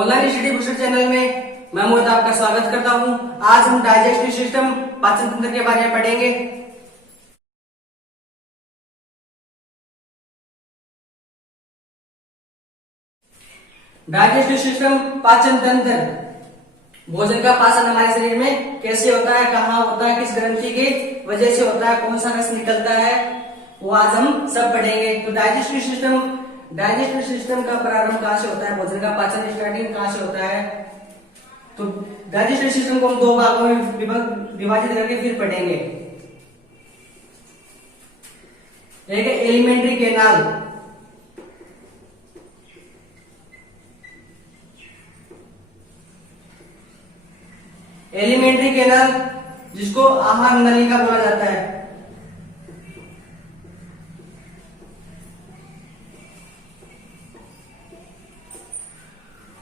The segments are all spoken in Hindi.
ऑनलाइन स्टडी बूस्टर चैनल में मैं मोहित आपका स्वागत करता हूं। आज हम डाइजेस्टिव सिस्टम पाचन तंत्र के बारे में पढ़ेंगे। डाइजेस्टिव सिस्टम पाचन तंत्र, भोजन का पाचन हमारे शरीर में कैसे होता है, कहाँ होता है, किस ग्रंथि की वजह से होता है, कौन सा रस निकलता है, वो आज हम सब पढ़ेंगे। तो डाइजेस्टिव सिस्टम का प्रारंभ कहाँ से होता है, भोजन का पाचन स्टार्टिंग कहाँ से होता है। तो डाइजेस्टिव सिस्टम को हम दो भागों में विभाजित करके फिर पढ़ेंगे। एक है एलिमेंट्री कैनाल, एलिमेंट्री कैनाल जिसको आहार नलिका बोला जाता है।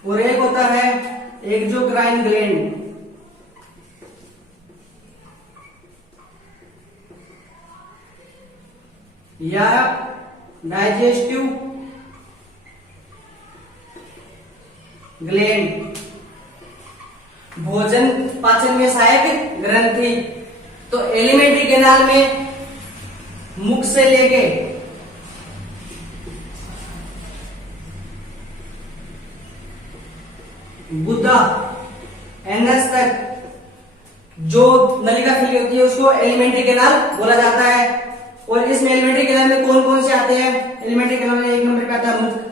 और एक होता है एक्सोक्राइन ग्लैंड, या डाइजेस्टिव ग्लैंड, भोजन पाचन में सहायक ग्रंथि। तो एलिमेंट्री कैनाल में मुख से लेके गुदा एनस तक जो नलिका फैली होती है उसको एलिमेंट्री कैनाल बोला जाता है। और इसमें एलिमेंट्री कैनाल में कौन कौन से आते हैं? एलिमेंट्री कैनाल में एक नंबर पे आता है मुख,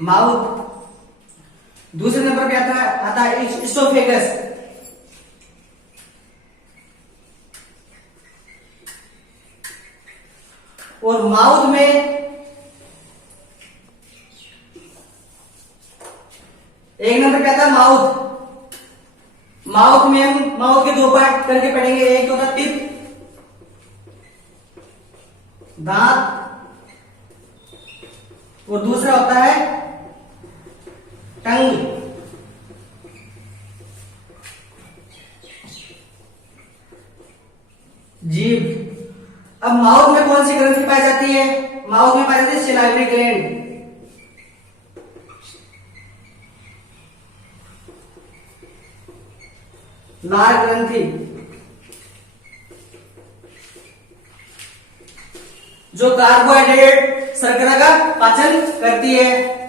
माउथ, दूसरे नंबर पे आता है इसोफेगस, और माउथ में एक नंबर पे आता है माउथ। माउथ में हम माउथ के दो पार्ट करके पढ़ेंगे। एक होता है टिप, दांत, और दूसरा होता है टंग, जीभ। अब माउथ में कौन सी ग्रंथि पाई जाती है? माउथ में पाई जाती है सिलाइवरी ग्लैंड, लार ग्रंथि, जो कार्बोहाइड्रेट शर्करा का पाचन करती है।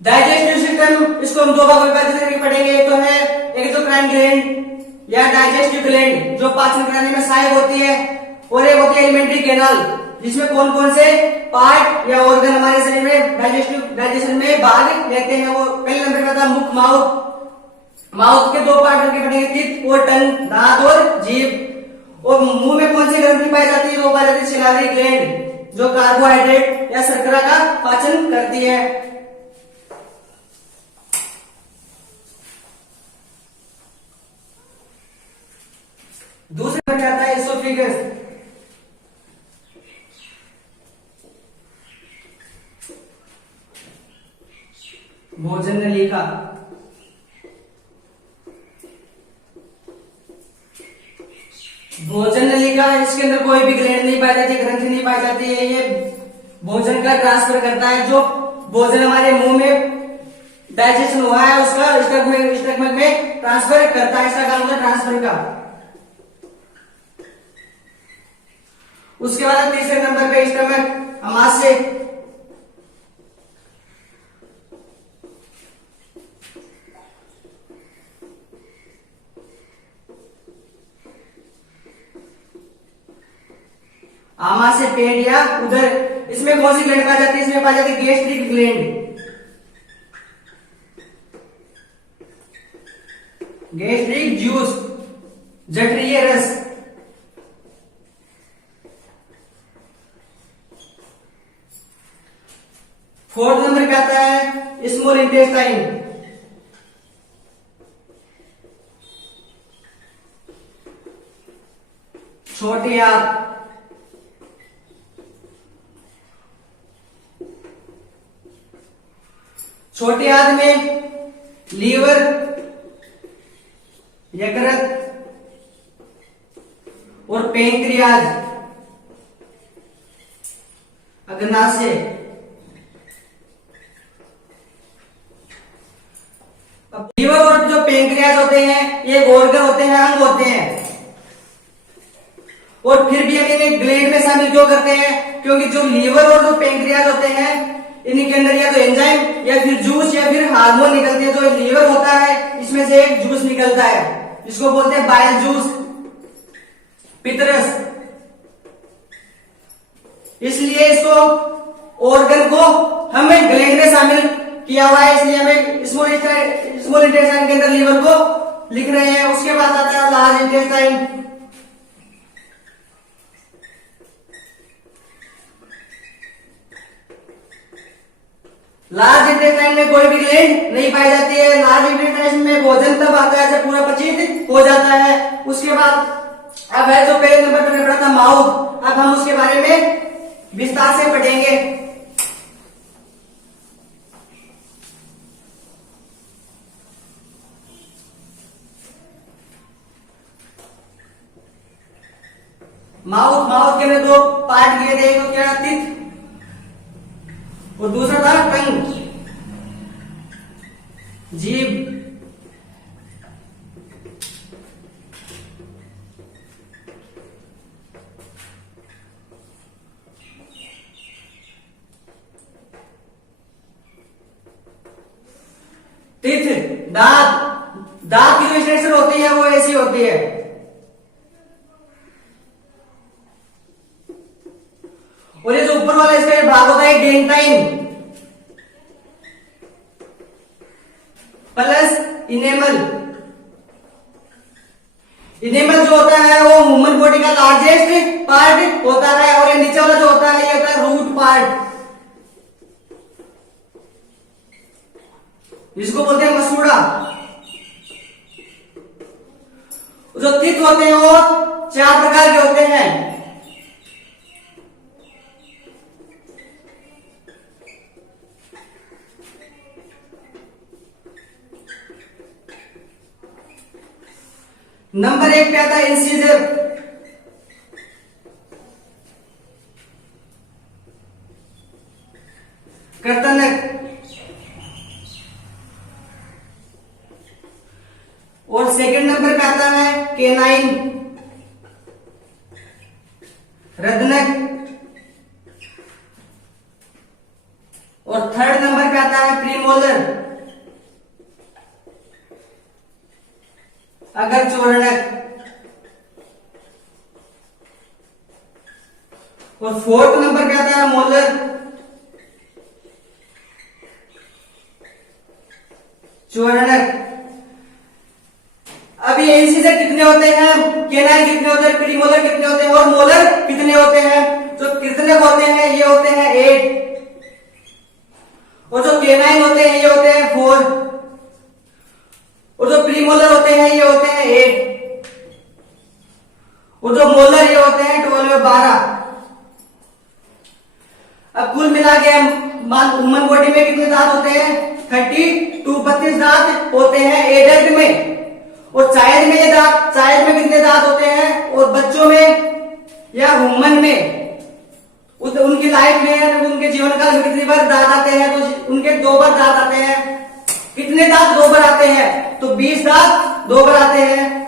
डाइजेस्टिव सिस्टम, इसको हम दो भागों में विभाजित करके पढ़ेंगे। एक तो है एक्सोक्राइन ग्लैंड या डाइजेस्टिव ग्लैंड जो पाचन प्रणाली में सहायक होती है, और एक होती है एलिमेंट्री कैनाल जिसमें कौन कौन से पार्ट या ऑर्गन हमारे शरीर में डाइजेशन में भाग लेते हैं। वो पहले नंबर पे आता है मुख, माउथ के दो पार्ट करके पढ़ेंगे, टीथ और टंग, दांत और जीभ। और मुंह में कौन सी ग्रंथि पाई जाती है? वो पाई जाती है सिलावरी ग्लैंड जो कार्बोहाइड्रेट या शर्करा का पाचन करती है। दूसरे नंबर पे आता है इसोफेगस, भोजन नलिका। भोजन नलिका, इसके अंदर कोई भी ग्लैंड नहीं पाई जाती, ग्रंथि नहीं पाई जाती है। ये भोजन का ट्रांसफर करता है। जो भोजन हमारे मुंह में डाइजेशन हुआ है उसका स्टमक में ट्रांसफर करता है। इसका काम होता है ट्रांसफर का। उसके बाद तीसरे नंबर पे स्टमक, आमाशय, आमाशय, पेट या उधर। इसमें कौन सी ग्लैंड पाई जाती है? इसमें पाई जाती है गैस्ट्रिक ग्लैंड, गैस्ट्रिक जूस, जठरीय रस। फोर्थ नंबर पे आता है स्मॉल इंटेस्टाइन, छोटी आंत, छोटी आंत में लीवर, यकृत और पेंक्रियाज अग्नाशय। अब लीवर और जो पेंक्रियाज होते हैं ये ऑर्गन होते हैं, अंग होते हैं, और फिर भी हम इन्हें ग्लैंड में शामिल क्यों करते हैं? क्योंकि जो लीवर और जो पेंक्रियाज होते हैं इनके अंदर या तो एंजाइम या फिर जूस या फिर हार्मोन निकलते हैं। जो लीवर होता है इसमें से एक जूस निकलता है, इसको बोलते हैं बाइल जूस, पित्तरस। इसलिए इसको ऑर्गन को हमें ग्लैंड में शामिल किया हुआ है, इसलिए हमें स्मॉल इंटेस्टाइन के अंदर लीवर को लिख रहे हैं। उसके बाद आता है लार्ज इंटेस्टाइन। लार्ज इंटेस्टाइन में कोई भी ग्लैंड नहीं पाई जाती है। लार्ज इंटेस्टाइन में भोजन तब आता है जब पूरा पचित हो जाता है। उसके बाद अब है जो पहले नंबर पर पढ़ा था माउथ, अब हम उसके बारे में विस्तार से पढ़ेंगे। माउथ के में दो पार्ट किए थे, तो क्या टीथ और दूसरा था टंग, जीभ। टीथ दांत की जो स्ट्रक्चर होती है वो ऐसी होती है। और ये जो ऊपर वाला इसका भाग होता है डेंटाइन प्लस इनेमल। इनेमल जो होता है वो ह्यूमन बॉडी का लार्जेस्ट पार्ट होता है, और ये नीचे वाला जो होता है ये होता है रूट पार्ट, जिसको बोलते हैं मसूड़ा। जो टीथ होते हैं वो 4 प्रकार के होते हैं। नंबर 1 पे आता है इंसीजर, कर्तनक। और सेकंड नंबर पे आता है केनाइन, रदनक। और थर्ड नंबर पे आता है प्रीमोलर, अगर चोरणक। और फोर्थ नंबर पे आता है मोलर, चोरणक। अब ये इंसीजर कितने होते हैं, केनाइन कितने होते हैं, प्रीमोलर कितने होते हैं और मोलर कितने होते हैं? जो कृतनक होते हैं ये होते हैं 8, और जो केनाइन होते हैं ये होते हैं 4, और जो प्रीमोलर होते हैं ये होते हैं 8, और जो मोलर ये होते हैं 12। अब कुल मिला के हम ह्यूमन बॉडी में कितने दांत होते हैं? 32 दांत होते हैं एडल्ट में। और चाइल्ड में चाइल्ड में कितने दांत होते हैं? और बच्चों में या ह्यूमन में उनकी लाइफ में, उनके जीवन काल में कितनी बार दांत आते हैं? तो उनके 2 बार दांत आते हैं। कितने दांत 2 बार आते हैं? तो 20 दांत 2 बार आते हैं।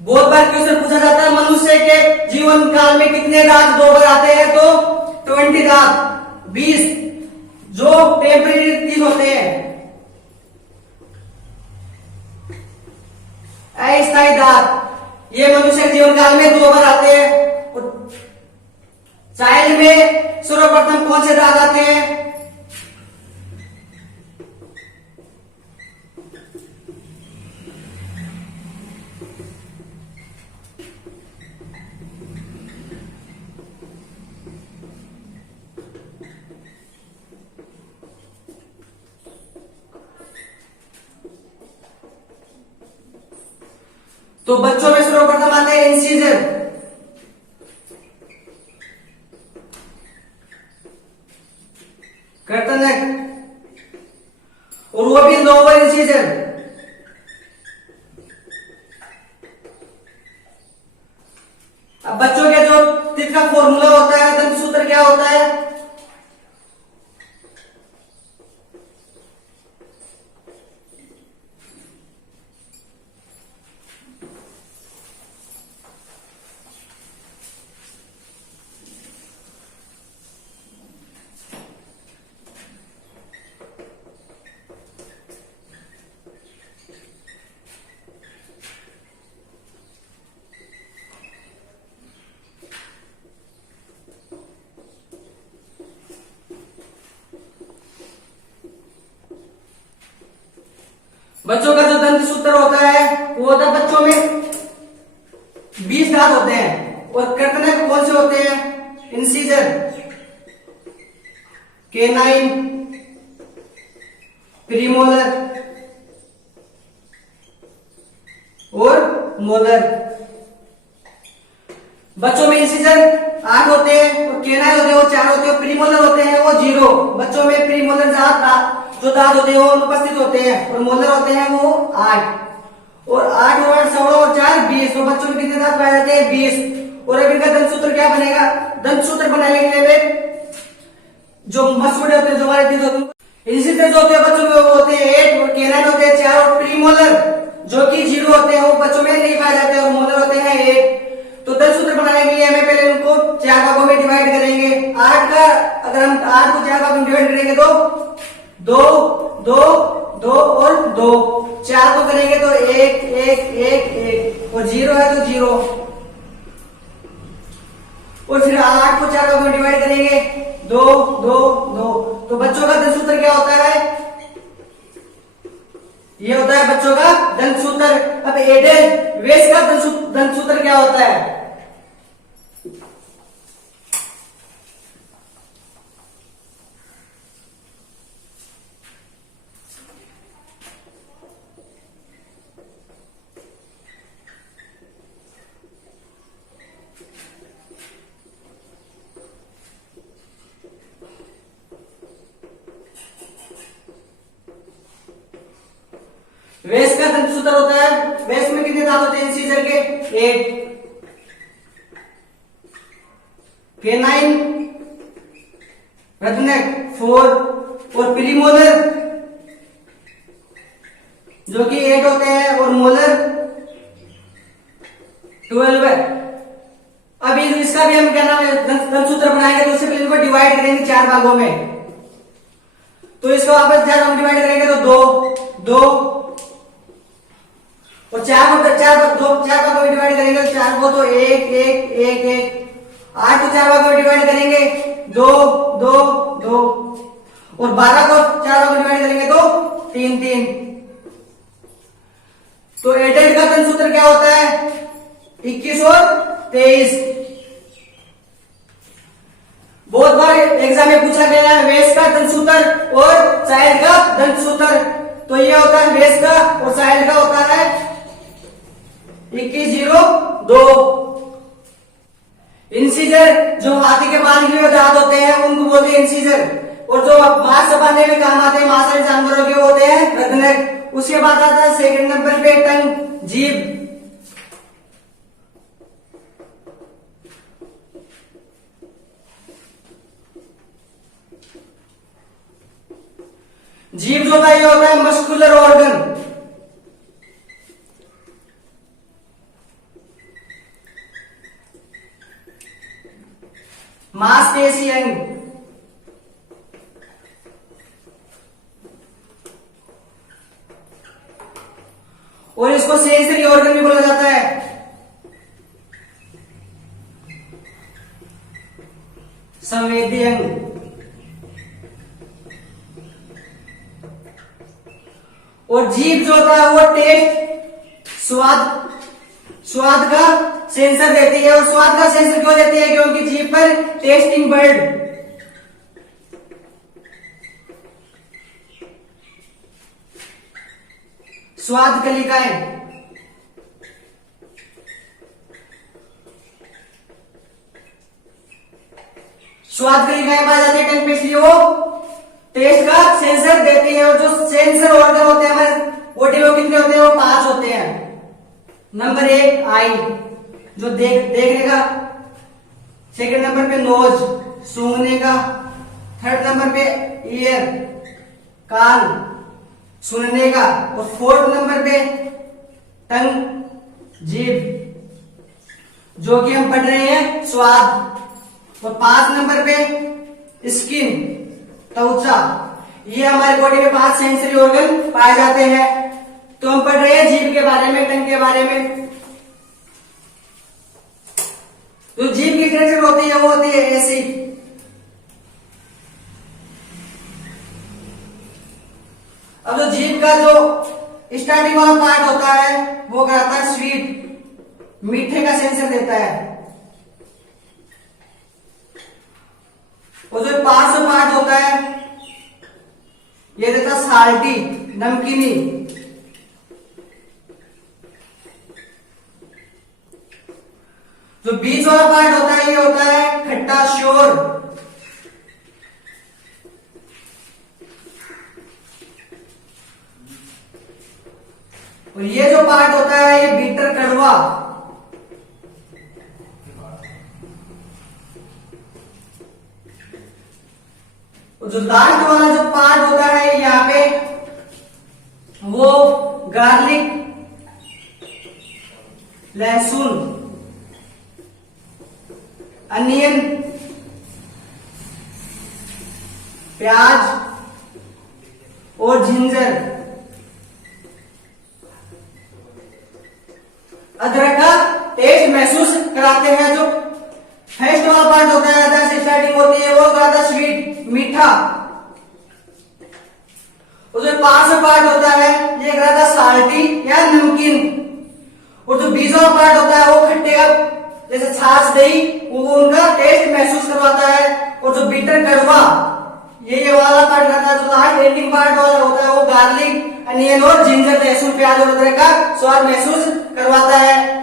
बहुत बार क्वेश्चन पूछा जाता है मनुष्य के जीवन काल में कितने दांत 2 बार आते हैं? तो 20 दांत, 20 जो टेम्परेरी टीथ होते हैं। अस्थायी दांत ये मनुष्य के जीवन काल में 2 बार आते हैं। चाइल्ड में सर्वप्रथम कौन से दांत आते हैं? तो बच्चों में सर्वप्रथम आते हैं इंसीजर, कर्तनक, और वो भी लोअर इंसीजर। अब बच्चों के जो तित का फॉर्मूला होता है, दंत सूत्र क्या होता है? बच्चों का जो दंत सूत्र होता है वो होता है, बच्चों में 20 दांत होते हैं, और कर्तनक कौन से होते हैं? इंसीजर, केनाइन, प्रीमोलर और मोलर। बच्चों में इंसीजर 8 होते हैं, और केनाइन होते हैं वो 4 होते हैं, प्रीमोलर होते हैं वो 0। बच्चों में प्रीमोलर जो दांत होते हैं वो अनुपस्थित होते हैं, और मोलर होते हैं वो 8। और 8 और 8 16 और 4 20। तो बच्चों में कितने दांत पाए जाते हैं? 20। और अब इनका दंत सूत्र क्या बनेगा? दंत सूत्र बनाने के लिए जो मसूड़े होते हैं, जो हमारे दांत होते हैं, इंसीजर जो होते हैं बच्चों में वो होते हैं 8, और केनाइन होते हैं 4, और प्रीमोलर जो कि 0 होते हैं वो बच्चों में नहीं पाए जाते, और मोलर होते हैं 8। तो दंत सूत्र बनाने के लिए हमें पहले उनको 4 भागों में डिवाइड करेंगे। 8 का अगर हम 8 को 4 भागों में डिवाइड करेंगे तो 2 2 2 और 2, 4 को करेंगे तो 1 1 1 1, और 0 है तो 0। और फिर 8 को 4 भागों में डिवाइड करेंगे 2 2 2। तो बच्चों का दंत सूत्र क्या होता है? ये होता है बच्चों का दंत सूत्र। अब एडेड वेस का दंत सूत्र क्या होता है? वेस का दंत सूत्र होता है, वेस में कितने दांत होते हैं इंसीजर के? 8। केनाइन, कर्तनक 4, और प्रीमोलर जो कि 8 होते हैं, और मोलर 12 है। अब इसका भी हम क्या नाम है दंत सूत्र बनाएंगे, तो उससे पहले इनको डिवाइड करेंगे 4 भागों में। तो इसको वापस 4 भागों में डिवाइड करेंगे तो 2 2, और 4 भागों में डिवाइड करेंगे तो 4 को तो 1 1 1 1। 8 को 4 भागों में डिवाइड करेंगे 2 2 2, और 12 को 4 भागों में डिवाइड करेंगे तो 3 3। तो एडेड का दंत सूत्र क्या होता है? 21 और 23। बहुत बार एग्जाम में पूछा गया है वेस का दंत सूत्र और चाइल्ड का दंत सूत्र। तो ये होता है वेस का, और चाइल्ड का होता है 21 0 2। इंसीजर जो हाथी के बाल के दांत होते हैं उनको बोलते हैं इंसीजर, और जो मांस चबाने में काम आते हैं मांसाहारी जानवरों के होते हैं कर्तनक। उसके बाद आता है सेकंड नंबर पे टंग, जीभ। जीभ जो होता है ये होता है मस्कुलर ऑर्गन। मांसपेशी अंग। और इसको सेंसरी ऑर्गन भी बोला जाता है। संवेदी अंग। और जीभ जो होता है वो टेस्ट स्वाद का सेंसर देती है। और स्वाद का सेंसर क्यों देती है? क्योंकि जीभ पर टेस्टिंग बर्ड स्वाद कलिकाएं कोशिकाएं पाई जाती है टंग पे, इसलिए वो टेस्ट का सेंसर देती है। और जो सेंसर ऑर्गन होते हैं हमारे बॉडी में कितने होते हैं? वो 5 होते हैं। नंबर 1 आई, जो देखने का। सेकंड नंबर पे नोज, सूंघने का। थर्ड नंबर पे ईयर, कान, सुनने का। और फोर्थ नंबर पे टंग, जीभ, जो कि हम पढ़ रहे हैं स्वाद। और 5 नंबर पे स्किन, त्वचा। ये हमारे बॉडी में 5 सेंसरी ऑर्गन पाए जाते हैं। तो हम पढ़ रहे हैं जीभ के बारे में, टंग के बारे में। जो जीभ की स्ट्रक्चर होती है वो होती है ऐसी। अब जो जीभ का जो स्टार्टिंग वाला पार्ट होता है वो कहता है स्वीट, मीठे का सेंसर देता है। और जो पार्श्व पार्ट होता है ये देता है साल्टी, नमकीनी। जो बीच वाला पार्ट होता है ये होता है खट्टा, श्योर। और ये जो पार्ट होता है ये बीटर, कड़वा। और जो लास्ट वाला जो पार्ट होता है यहाँ पे वो गार्लिक, लहसुन, अनियन, प्याज और जिंजर। अदरक का टेस्ट महसूस कराते हैं। जो फर्स्ट वाला पार्ट होता है जैसे स्टार्टिंग होती है वो ज्यादा स्वीट, मीठा। और जो पार्श्व पार्ट होता है ये ज्यादा साल्टी या नमकीन। और जो बीच वाला पार्ट होता है वो खट्टे का, जैसे छाछ, दही, वो उनका टेस्ट महसूस करवाता है। और जो बीटर, कड़वा, ये वाला पार्ट रहता है। जो लास्ट एंडिंग पार्ट वाला होता है वो गार्लिक, अनियन और जिंजर, लहसुन, प्याज और अदरक का स्वाद महसूस करवाता है।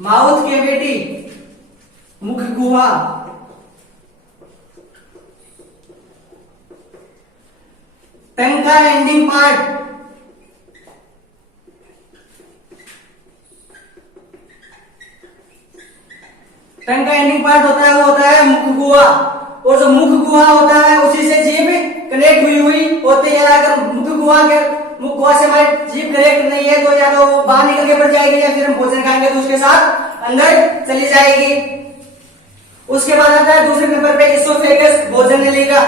माउथ कैविटी, मुख गुहा। टंग का एंडिंग पार्ट टंग का एंडिंग पार्ट होता है वो होता है मुख गुहा। और जो मुख गुहा होता है उसी से जीभ कनेक्ट हुई होती है। अगर मुख गुहा से हमारी जीभ कनेक्ट नहीं है तो या तो वो बाहर निकल के पड़ जाएगी या फिर हम भोजन खाएंगे तो उसके साथ अंदर चली जाएगी। उसके बाद आता है दूसरे नंबर पे इसोफेगस, भोजन नली का।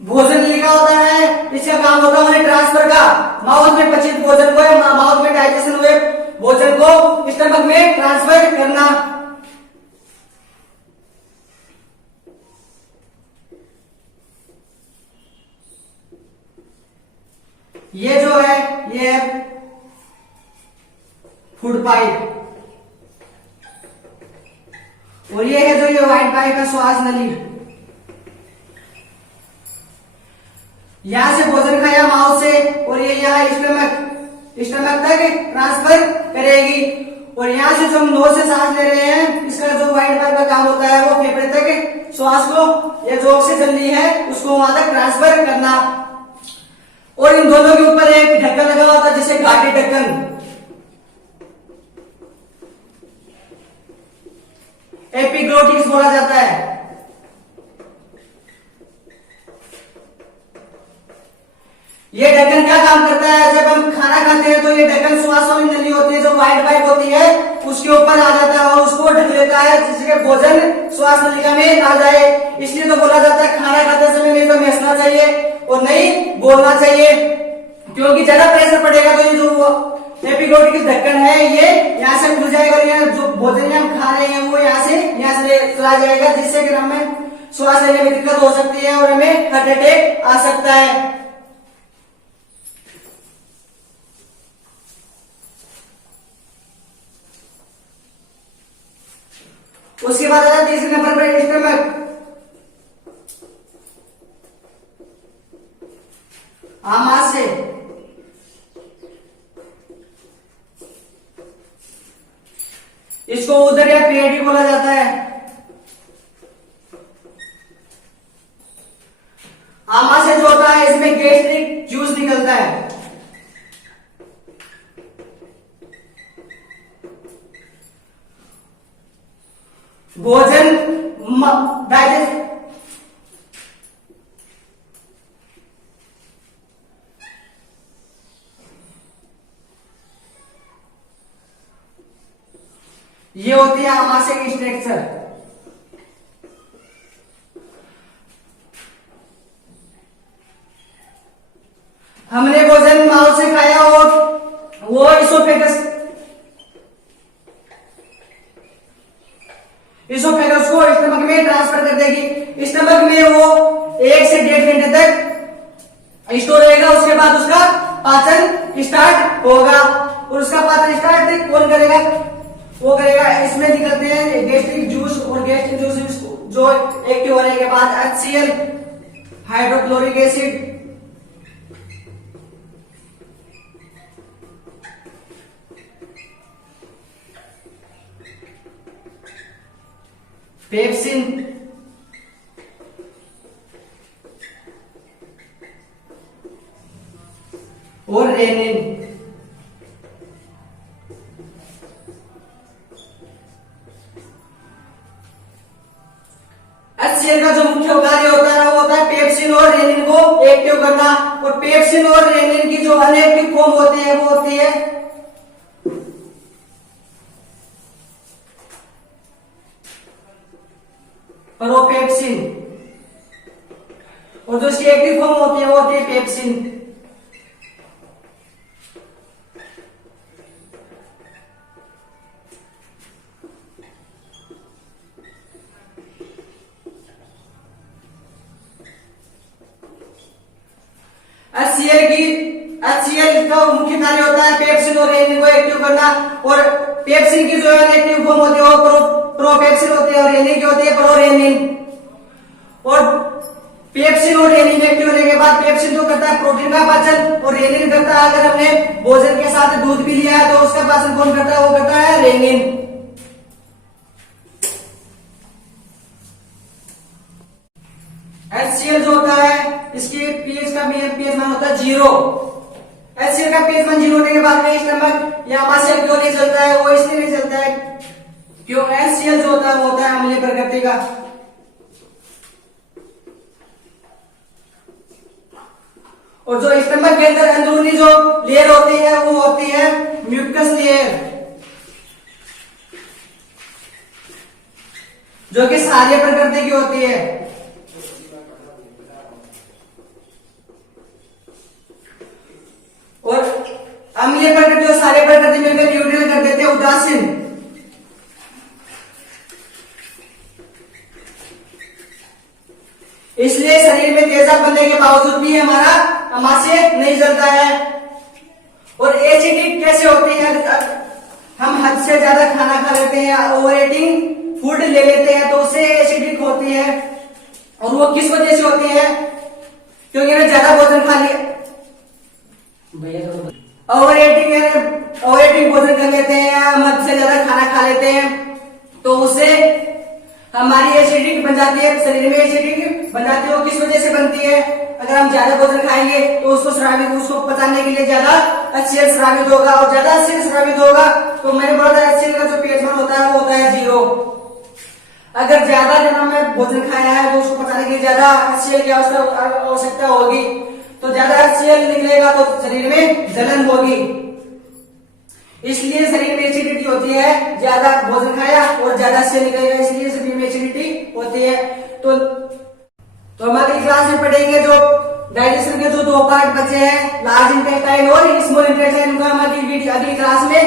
भोजन लिखा होता है, इसका काम होता है ट्रांसफर का। माउथ में पचित भोजन को या माउथ में डाइजेशन हुए भोजन को स्टमक में ट्रांसफर करना। ये जो है ये फूड पाइप। और ये है जो ये व्हाइट पाइप है श्वास नली। यहां से भोजन खाया माउथ से और ये यहाँ स्टमक तक ट्रांसफर करेगी। और यहां से जो हम नोज से सांस ले रहे हैं इसका जो व्हाइट पाइप का काम होता है वो फेफड़े तक श्वास को या जो ऑक्सीजन ली है उसको वहां तक ट्रांसफर करना। और इन दोनों के ऊपर एक ढक्कन लगा होता है जिसे घाटी ढक्कन, एपिग्लोटिस बोला जाता है। ये ढक्कन क्या काम करता है? जब हम खाना खाते हैं तो ये ढक्कन श्वास वाली नली होती है जो व्हाइट पाइप होती है उसके ऊपर आ जाता है और उसको ढक लेता है जिससे भोजन श्वास नलिका में ना जाए। इसलिए तो बोला जाता है खाना खाते समय नहीं तो हंसना चाहिए और नहीं बोलना चाहिए, क्योंकि ज्यादा प्रेशर पड़ेगा तो ये जो एपिग्लोटिस ढक्कन है ये यहाँ से खुल जाएगा और यहाँ जो भोजन हम खा रहे हैं वो यहाँ से चला जाएगा, जिससे कि हमें श्वास लेने में दिक्कत हो सकती है और हमें हार्ट अटैक आ सकता है। उसके बाद आता है तीसरे नंबर पर स्टमक। आमाशय, इसको उदर या पेट भी बोला जाता है। आमाशय जो होता है इसमें गैस्ट्रिक जूस निकलता है। भोजन डाइजेस्ट, ये होती है आमाशय की स्ट्रक्चर। हमने भोजन माउथ से खाया और वो इसोफेगस को स्टमक में ट्रांसफर कर देगी। स्टमक में वो 1 से 1.5 घंटे तक स्टोर रहेगा। उसके बाद उसका पाचन स्टार्ट होगा और उसका पाचन स्टार्ट कौन करेगा? वो करेगा, इसमें निकलते हैं गैस्ट्रिक जूस और गैस्ट्रिक जूस जो एक्टिव होने के बाद HCl हाइड्रोक्लोरिक एसिड, पेप्सिन और रेनिन। HCl का जो मुख्य कार्य होता है वो होता है पेप्सिन और रेनिन को एक्टिव करना। और पेप्सिन और रेनिन की जो अनएक्टिव फॉर्म होती है वो होती है प्रोपेप्सिन, और जो इसकी एक्टिव फॉर्म होती है वो होती है पेप्सिन। HCl का मुख्य कार्य होता है पेप्सिन और रेनिन को एक्टिव करना। और पेप्सिन की जो एक्टिव फॉर्म होती है वो प्रोपेप्सिन होती है और रेनिन की होती है प्रोरेनिन। और पेप्सिन और रेनिन एक्टिव होने के बाद पेप्सिन तो करता है प्रोटीन का पाचन और रेनिन करता है, अगर हमने भोजन के साथ दूध भी लिया है तो उसका पाचन कौन करता है? वो करता है रेनिन। HCl जो होता है इसके पीएच का पीएच मान होता है 0। HCl का पीएच मान 0 होने के बाद में स्टमक या आमाशय क्यों नहीं चलता है? वो इसलिए नहीं चलता है क्यों HCl जो होता है वो होता है अम्लीय प्रकृति का। और जो स्टमक के अंदर अंदरूनी जो लेयर होती है वो होती है म्यूकस लेयर, जो कि क्षारीय प्रकृति की होती है। और अम्लीय प्रकृति और क्षारीय प्रकृति मिलकर न्यूट्रल कर देते हैं उदासीन। इसलिए शरीर में तेजाब बनने के बावजूद भी हमारा आमाशय नहीं जलता है। और एसिडिक कैसे होती है? हम हद से ज्यादा खाना खा लेते हैं, ओवर ईटिंग फूड ले लेते हैं तो उससे एसिडिक होती है। और वो किस वजह से होती है? क्योंकि हमने ज्यादा भोजन खा लिया, ओवर ईटिंग भोजन कर लेते हैं या हद से ज्यादा खाना खा लेते हैं तो उससे हमारी एसिडिक बन जाती है, शरीर में एसिडिक बन जाती है। वो किस वजह से बनती है? अगर हम ज्यादा भोजन खाएंगे तो उसको पचाने के लिए ज्यादा HCl स्रावित होगा और ज्यादा HCl स्रावित होगा तो मैंने बोला था HCl का जो पीएच मान होता है वो होता है 0। अगर ज्यादा जब हमने भोजन खाया है तो उसको पचाने के लिए ज्यादा HCl की आवश्यकता होगी, तो ज्यादा HCl निकलेगा तो शरीर में जलन होगी। इसलिए शरीर में एसिडिटी होती है, ज्यादा भोजन खाया और ज्यादा HCl निकलेगा, इसलिए शरीर में एसिडिटी होती है। तो हम अगली क्लास में पढ़ेंगे जो डाइजेशन के जो 2 दो पार्ट बचे हैं, लार्ज इंटेस्टाइन और स्मॉल इंटेस्टाइन, उनका हम अगली क्लास में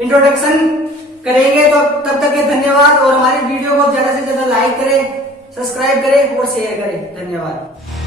इंट्रोडक्शन करेंगे। तो तब तक के धन्यवाद, और हमारी वीडियो को ज्यादा से ज्यादा लाइक करें, सब्सक्राइब करें और शेयर करें। धन्यवाद।